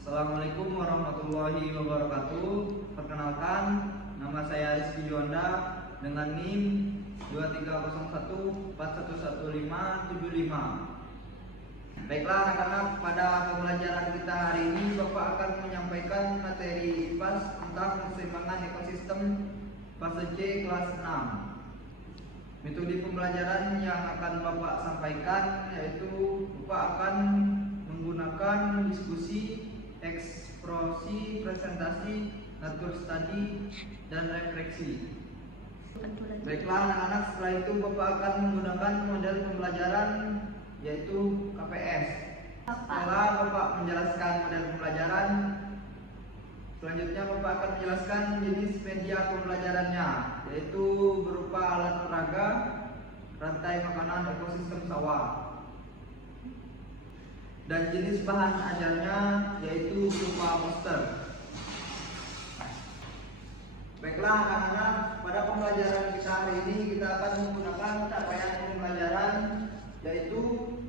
Assalamualaikum warahmatullahi wabarakatuh. Perkenalkan, nama saya Rizky Juanda dengan NIM 2301411575. Baiklah anak-anak, pada pembelajaran kita hari ini Bapak akan menyampaikan materi IPAS tentang keseimbangan ekosistem fase C kelas 6. Metode pembelajaran yang akan Bapak sampaikan yaitu Bapak akan menggunakan diskusi, ekspresi, presentasi, natur studi, dan refleksi. Baiklah anak-anak, setelah itu Bapak akan menggunakan model pembelajaran yaitu KPS. Setelah Bapak menjelaskan model pembelajaran, selanjutnya Bapak akan menjelaskan jenis media pembelajarannya, yaitu berupa alat peraga, rantai makanan ekosistem sawah, dan jenis bahan ajarnya yaitu berupa poster. Baiklah anak-anak, pada pembelajaran kita hari ini kita akan menggunakan capaian pembelajaran yaitu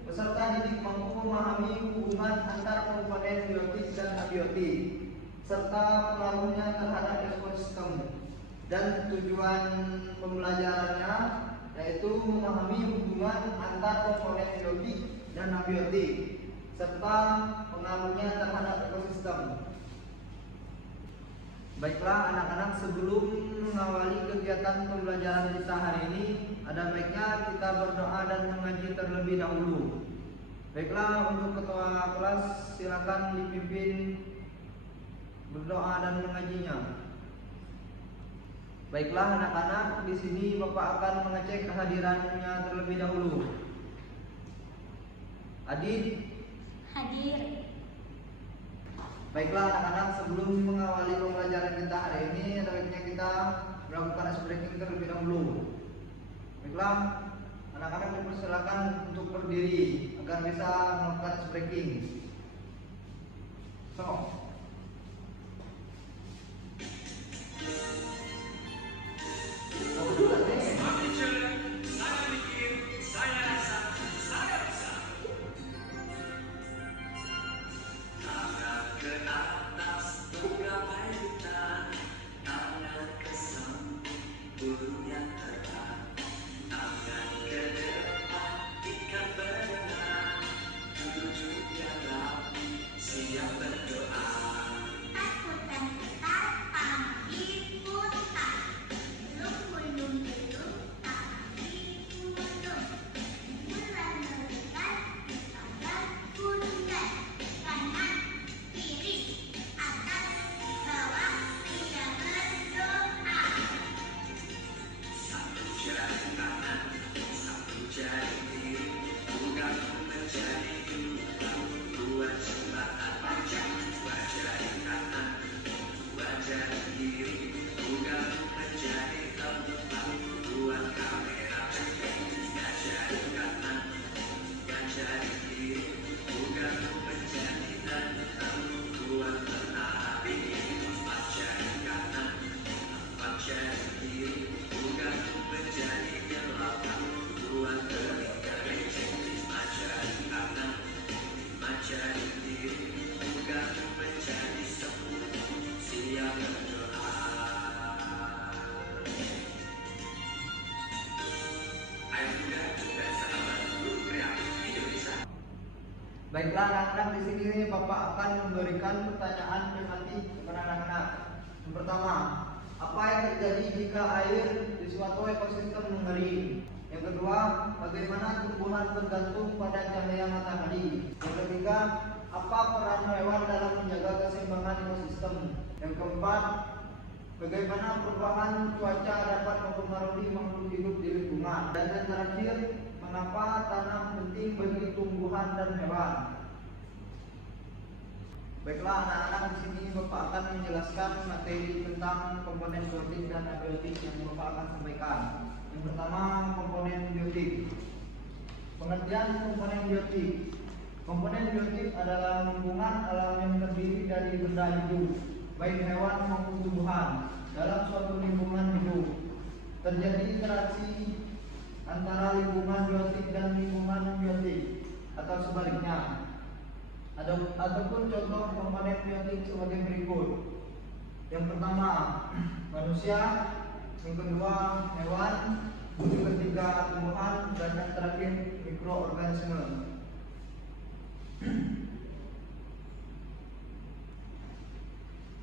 peserta didik mampu memahami hubungan antara komponen biotik dan abiotik serta pengaruhnya terhadap ekosistem, dan tujuan pembelajarannya yaitu memahami hubungan antar komponen biotik dan abiotik serta pengaruhnya terhadap ekosistem. Baiklah anak-anak, sebelum mengawali kegiatan pembelajaran kita hari ini, ada baiknya kita berdoa dan mengaji terlebih dahulu. Baiklah, untuk ketua kelas silakan dipimpin berdoa dan mengajinya. Baiklah anak-anak, di sini Bapak akan mengecek kehadirannya terlebih dahulu. Adit? Hadir. Baiklah anak-anak, sebelum mengawali pembelajaran kita hari ini, ada baiknya kita melakukan ice breaking terlebih dahulu. Baiklah, anak-anak dipersilakan untuk berdiri agar bisa melakukan ice breaking. Baiklah anak-anak, di sini Bapak akan memberikan pertanyaan tematik kepada anak-anak. Yang pertama, apa yang terjadi jika air di suatu ekosistem mengering? Yang kedua, bagaimana tumbuhan bergantung pada cahaya matahari? Yang ketiga, apa peran hewan dalam menjaga keseimbangan ekosistem? Yang keempat, bagaimana perubahan cuaca dapat mempengaruhi makhluk hidup di lingkungan? Dan yang terakhir, mengapa tanam penting bagi tumbuhan dan hewan? Baiklah anak-anak, di sini Bapak akan menjelaskan materi tentang komponen biotik dan abiotik yang Bapak akan sampaikan. Yang pertama, komponen biotik. Pengertian komponen biotik. Komponen biotik adalah lingkungan alam yang terdiri dari benda hidup, baik hewan maupun tumbuhan, dalam suatu lingkungan hidup. Terjadi interaksi antara lingkungan biotik dan lingkungan biotik atau sebaliknya. Ataupun contoh komponen biotik sebagai berikut. Yang pertama manusia, yang kedua hewan, yang ketiga tumbuhan, dan yang terakhir mikroorganisme.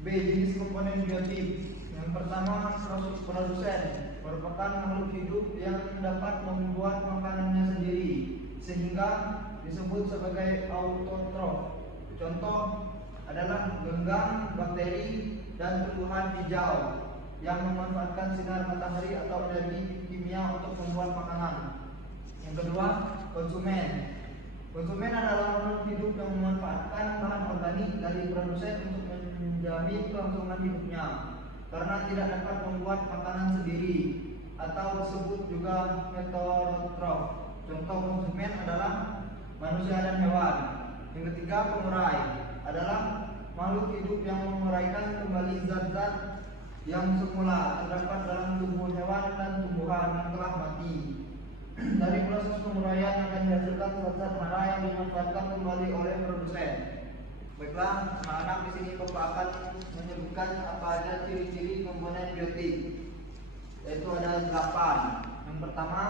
B. Jenis komponen biotik. Yang pertama, produsen merupakan makhluk hidup yang dapat membuat makanannya sendiri, sehingga disebut sebagai autotrof. Contoh adalah genggang, bakteri, dan tumbuhan hijau yang memanfaatkan sinar matahari atau energi kimia untuk membuat makanan. Yang kedua, konsumen. Konsumen adalah makhluk hidup yang memanfaatkan bahan organik dari produsen untuk menjamin kelangsungan hidupnya, karena tidak dapat membuat makanan sendiri, atau disebut juga heterotrof. Contoh konsumen adalah manusia dan hewan. Yang ketiga, pengurai adalah makhluk hidup yang menguraikan kembali zat-zat yang semula terdapat dalam tubuh hewan dan tumbuhan yang telah mati. Dari proses penguraian akan dihasilkan zat-zat mana yang dimanfaatkan kembali oleh produsen. Baiklah, anak-anak, di sini Bapak akan menyebutkan apa aja ciri-ciri komponen biotik. Yaitu ada 8. Yang pertama,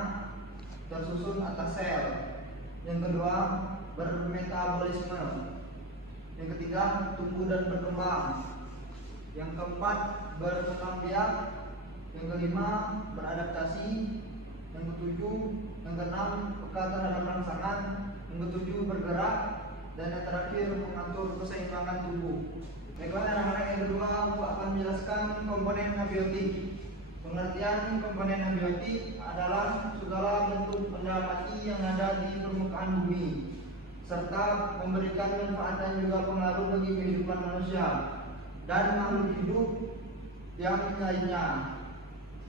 tersusun atas sel. Yang kedua, bermetabolisme. Yang ketiga, tumbuh dan berkembang. Yang keempat, berkembang biak. Yang kelima, beradaptasi. Yang ketujuh, yang keenam, peka terhadap rangsangan. Yang ketujuh, bergerak. Dan yang terakhir, mengatur keseimbangan tubuh. Baiklah anak-anak, yang kedua aku akan menjelaskan komponen abiotik. Pengertian komponen abiotik adalah segala bentuk benda mati yang ada di permukaan bumi, serta memberikan manfaat dan juga pengaruh bagi kehidupan manusia dan makhluk hidup yang lainnya.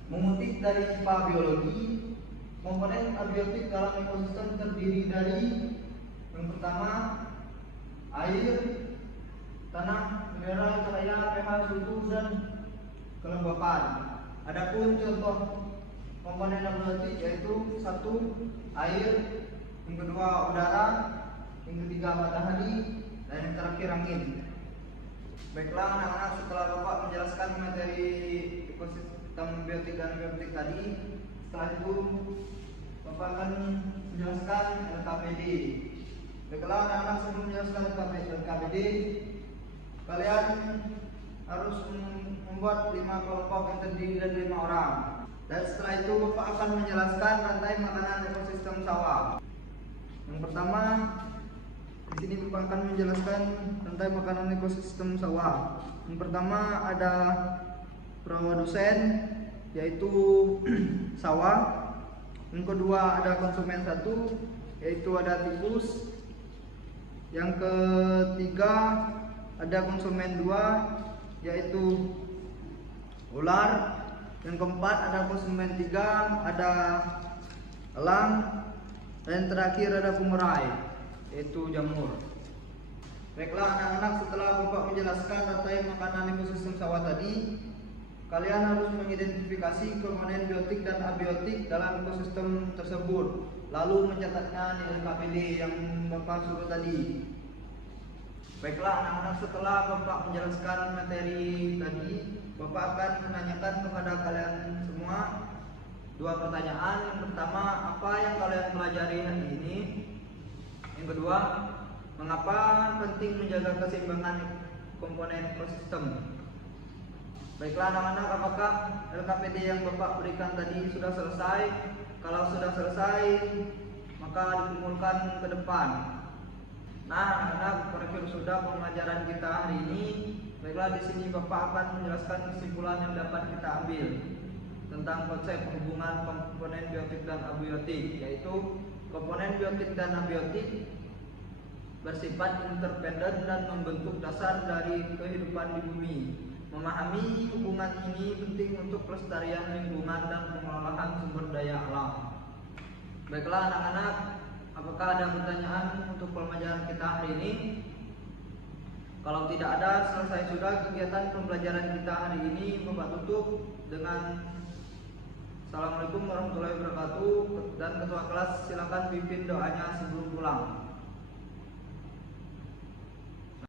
Mengutip dari IPA Biologi, komponen abiotik dalam ekosistem terdiri dari yang pertama, air, tanah, mineral, cahaya, pH, suhu, dan kelembapan. Adapun contoh komponen abiotik yaitu 1. Air, yang kedua udara, yang ketiga matahari, dan yang terakhir angin. Baiklah anak-anak, setelah Bapak menjelaskan materi ekosistem biotik dan abiotik tadi, setelah itu Bapak akan menjelaskan LKPD. Baiklah anak-anak, sebelum menjelaskan LKPD, kalian harus membuat 5 kelompok yang terdiri dari 5 orang. Dan setelah itu Bapak akan menjelaskan rantai makanan ekosistem sawah. Yang pertama, di sini Bapak akan menjelaskan rantai makanan ekosistem sawah. Yang pertama ada produsen, yaitu sawah. Yang kedua ada konsumen 1, yaitu ada tikus. Yang ketiga ada konsumen 2, yaitu ular. Yang keempat ada konsumen 3, ada elang. Dan yang terakhir ada pengurai, yaitu jamur. Baiklah anak-anak, setelah Bapak menjelaskan rantai makanan ekosistem sawah tadi, kalian harus mengidentifikasi komponen biotik dan abiotik dalam ekosistem tersebut, lalu mencatatnya di LKPD yang Bapak suruh tadi. Baiklah anak-anak, setelah Bapak menjelaskan materi tadi, Bapak akan menanyakan kepada kalian semua 2 pertanyaan. Yang pertama, apa yang kalian pelajari hari ini? Yang kedua, mengapa penting menjaga keseimbangan komponen ekosistem? Baiklah anak-anak, apakah LKPD yang Bapak berikan tadi sudah selesai? Kalau sudah selesai, maka dikumpulkan ke depan. Nah, anak-anak, berakhir sudah pembelajaran kita hari ini. Baiklah, di sini Bapak akan menjelaskan kesimpulan yang dapat kita ambil tentang konsep hubungan komponen biotik dan abiotik, yaitu komponen biotik dan abiotik bersifat interdependen dan membentuk dasar dari kehidupan di bumi. Memahami hubungan ini penting untuk pelestarian lingkungan dan pengelolaan sumber daya alam. Baiklah anak-anak, apakah ada pertanyaan untuk pembelajaran kita hari ini? Kalau tidak ada, selesai sudah kegiatan pembelajaran kita hari ini. Bapak tutup dengan Assalamualaikum warahmatullahi wabarakatuh, dan ketua kelas silakan pimpin doanya sebelum pulang.